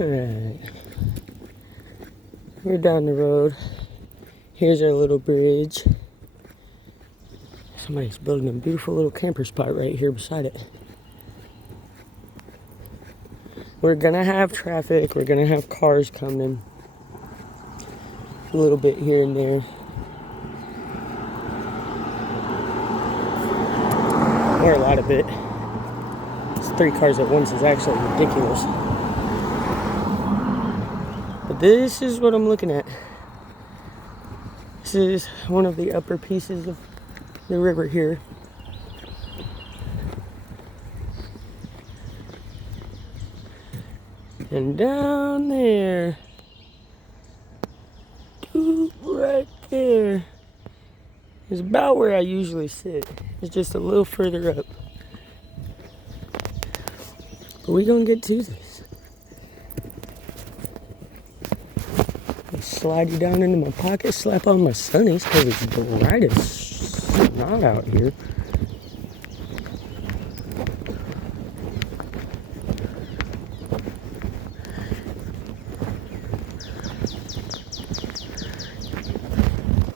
Alright, we're down the road. Here's our little bridge. Somebody's building a beautiful little camper spot right here beside it. We're gonna have traffic, we're gonna have cars coming. A little bit here and there. Or a lot of it. It's 3 cars at once is actually ridiculous. But this is what I'm looking at. This is one of the upper pieces of the river here. And down there, right there, is about where I usually sit. It's just a little further up. But we gonna get to this. Slide you down into my pocket, slap on my sunnies because it's bright as snot out here.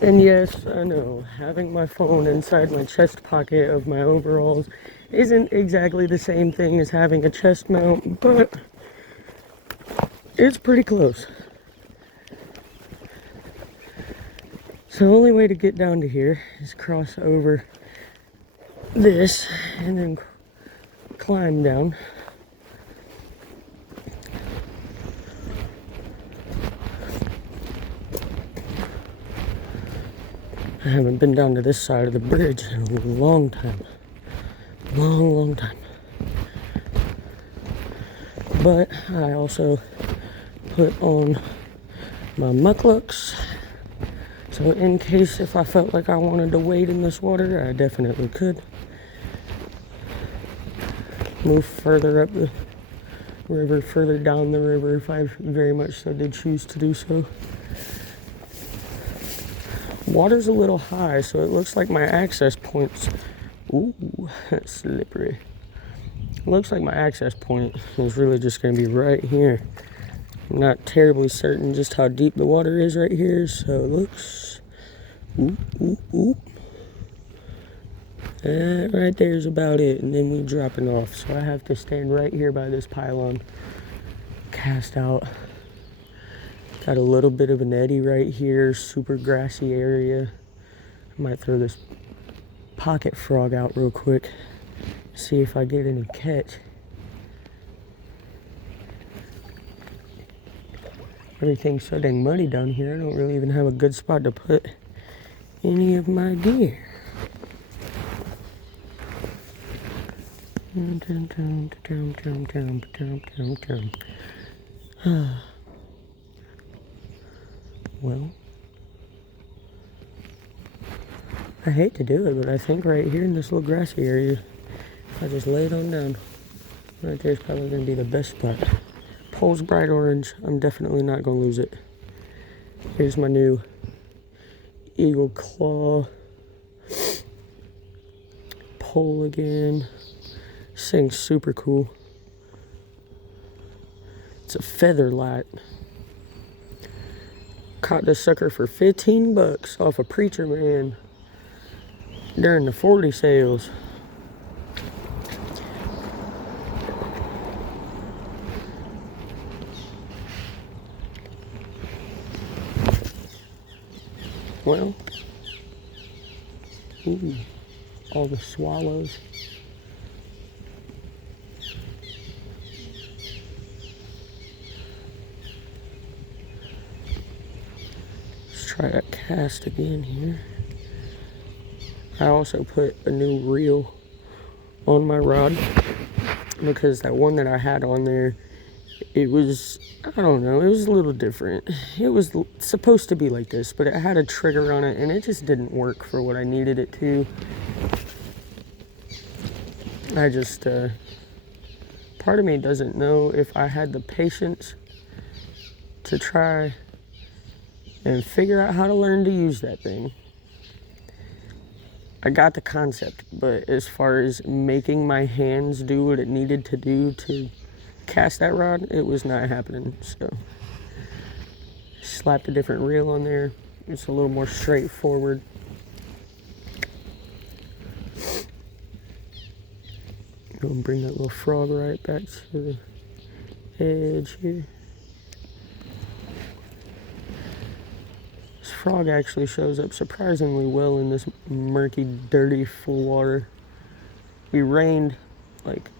And yes, I know, having my phone inside my chest pocket of my overalls isn't exactly the same thing as having a chest mount, but it's pretty close. So the only way to get down to here is cross over this and then climb down. I haven't been down to this side of the bridge in a long time. Long time. But I also put on my mucklucks. So in case if I felt like I wanted to wade in this water, I definitely could. Move further up the river, further down the river if I very much so did choose to do so. Water's a little high, so it looks like my access points. Ooh, that's slippery. It looks like my access point is really just going to be right here. I'm not terribly certain just how deep the water is right here, so it looks. That right there is about it, and then we dropping off. So I have to stand right here by this pylon, cast out. Got a little bit of an eddy right here, super grassy area. I might throw this pocket frog out real quick, see if I get any catch. Everything's so dang muddy down here, I don't really even have a good spot to put any of my gear. Well, I hate to do it, but I think right here in this little grassy area, if I just lay it on down, right there's probably going to be the best spot. Pole's bright orange. I'm definitely not going to lose it. Here's my new Eagle Claw pole again. This thing's super cool. It's a feather light. Caught this sucker for 15 bucks off a Preacher Man during the 40 sales. Well, ooh, all the swallows. Let's try that cast again here. I also put a new reel on my rod because that one that I had on there, it was, I don't know, it was a little different. It was supposed to be like this, but it had a trigger on it and it just didn't work for what I needed it to. I just, part of me doesn't know if I had the patience to try and figure out how to learn to use that thing. I got the concept, but as far as making my hands do what it needed to do to cast that rod, it was not happening. So slapped a different reel on there. It's a little more straightforward. Go and bring that little frog right back to the edge here. This frog actually shows up surprisingly well in this murky, dirty, full water. We rained like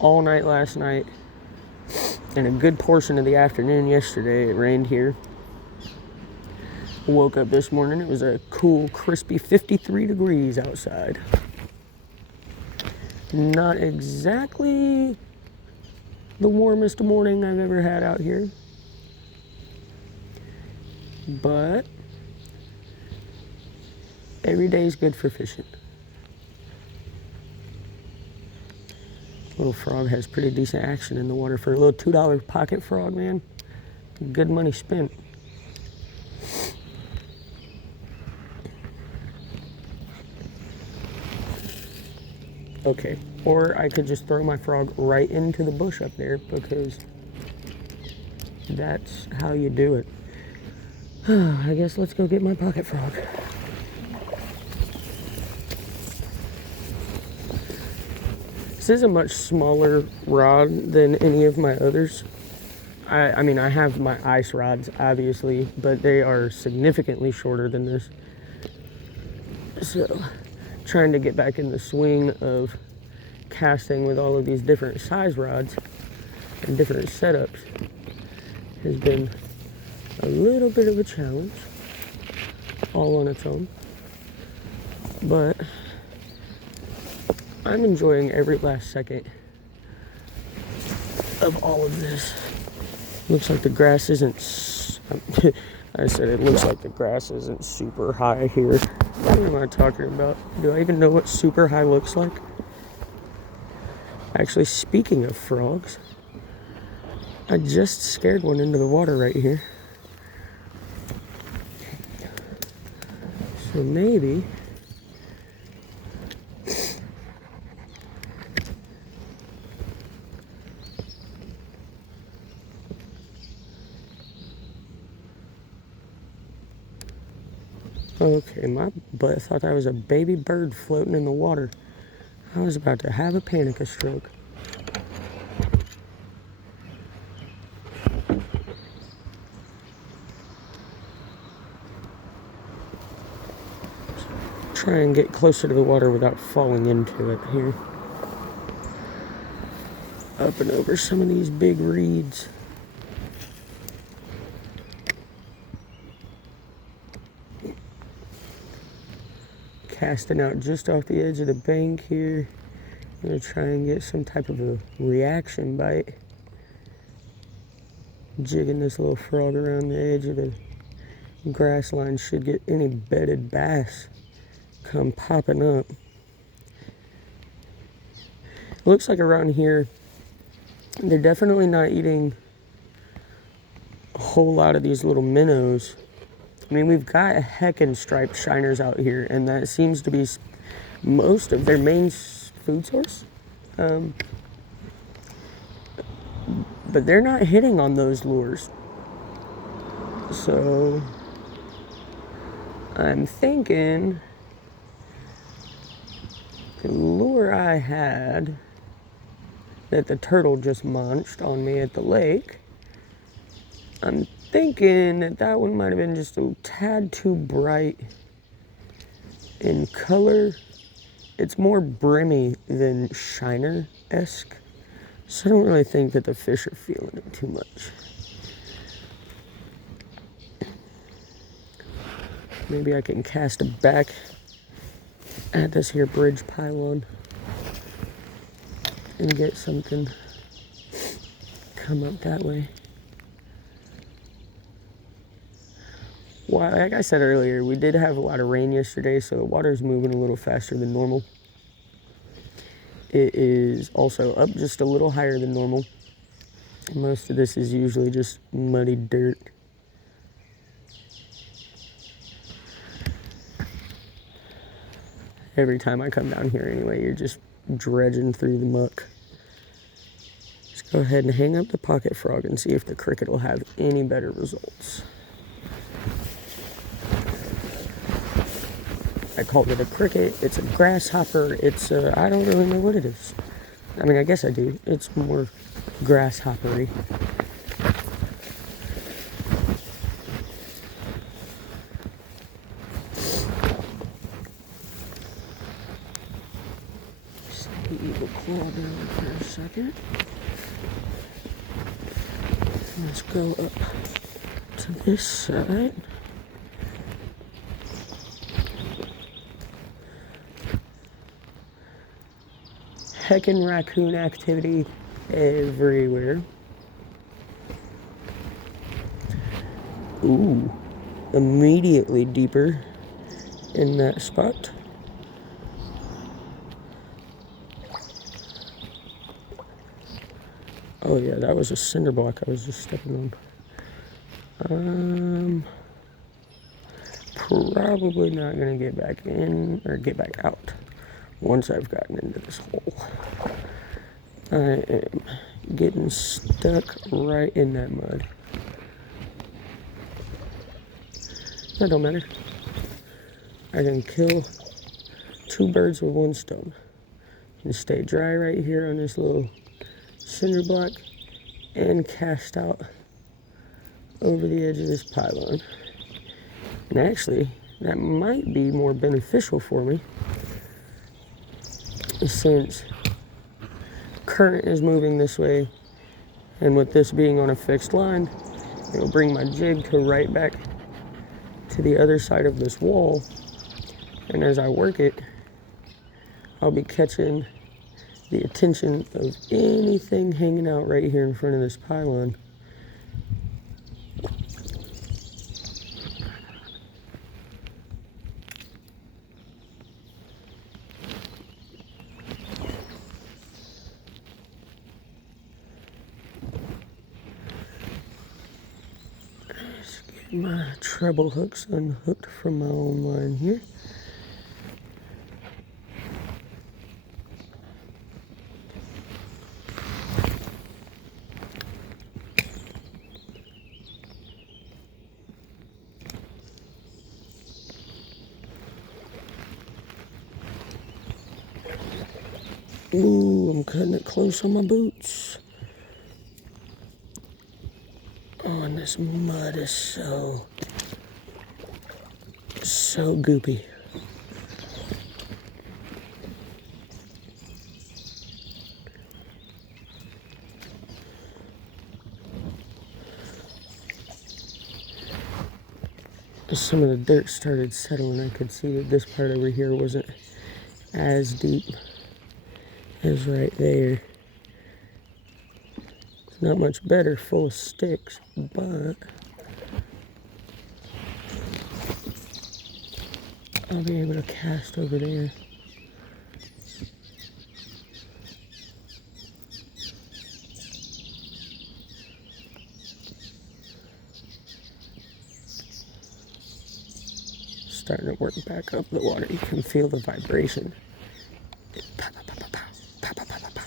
all night last night and a good portion of the afternoon yesterday. It rained here. Woke up this morning, it was a cool, crispy 53 degrees outside. Not exactly the warmest morning I've ever had out here, but every day is good for fishing. Little frog has pretty decent action in the water for a little $2 pocket frog, man. Good money spent. Okay, or I could just throw my frog right into the bush up there because that's how you do it. I guess let's go get my pocket frog. This is a much smaller rod than any of my others. I mean, I have my ice rods, obviously, but they are significantly shorter than this. So, trying to get back in the swing of casting with all of these different size rods and different setups has been a little bit of a challenge, all on its own. But I'm enjoying every last second of all of this. Looks like the grass isn't, I said it looks like the grass isn't super high here. What am I talking about? Do I even know what super high looks like? Actually, speaking of frogs, I just scared one into the water right here. So maybe okay, my butt thought that was a baby bird floating in the water. I was about to have a panic stroke. Try and get closer to the water without falling into it here. Up and over some of these big reeds. Casting out just off the edge of the bank here. I'm gonna try and get some type of a reaction bite. Jigging this little frog around the edge of the grass line should get any bedded bass come popping up. It looks like around here they're definitely not eating a whole lot of these little minnows. I mean, we've got heckin' striped shiners out here, and that seems to be most of their main food source. But they're not hitting on those lures. So I'm thinking the lure I had that the turtle just munched on me at the lake, I'm thinking that that one might have been just a tad too bright in color. It's more brimmy than shiner-esque, so I don't really think that the fish are feeling it too much. Maybe I can cast it back at this here bridge pylon and get something come up that way. Well, like I said earlier, we did have a lot of rain yesterday, so the water's moving a little faster than normal. It is also up just a little higher than normal. Most of this is usually just muddy dirt. Every time I come down here anyway, you're just dredging through the muck. Just Go ahead and hang up the pocket frog and see if the cricket will have any better results. I called it a cricket, it's a grasshopper, it's a, I don't really know what it is. I mean, I guess I do. It's more grasshoppery. Set the eagle claw down for a second. Let's go up to this side. Heckin' raccoon activity everywhere. Ooh, immediately deeper in that spot. Oh yeah, that was a cinder block I was just stepping on. Probably not gonna get back in or get back out once I've gotten into this hole. I am getting stuck right in that mud. That don't matter. I can kill 2 birds with 1 stone. And stay dry right here on this little cinder block and cast out over the edge of this pylon. And actually, that might be more beneficial for me since current is moving this way, and with this being on a fixed line, it'll bring my jig to right back to the other side of this wall, and as I work it, I'll be catching the attention of anything hanging out right here in front of this pylon. My treble hooks unhooked from my own line here. Ooh, I'm cutting it close on my boots. Oh, and this mud is so goopy. As some of the dirt started settling, I could see that this part over here wasn't as deep as right there. It's not much better, full of sticks, but I'll be able to cast over there. Starting to work back up the water. You can feel the vibration. Pow, pow, pow, pow, pow, pow, pow, pow, pow.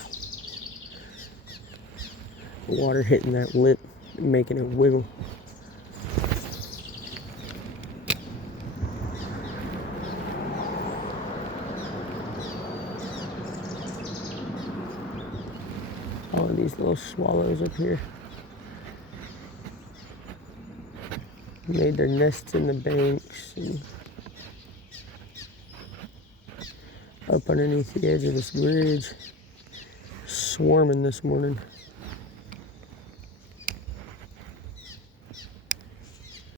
Water hitting that lip, making it wiggle. All of these little swallows up here made their nests in the banks and up underneath the edge of this bridge, swarming this morning.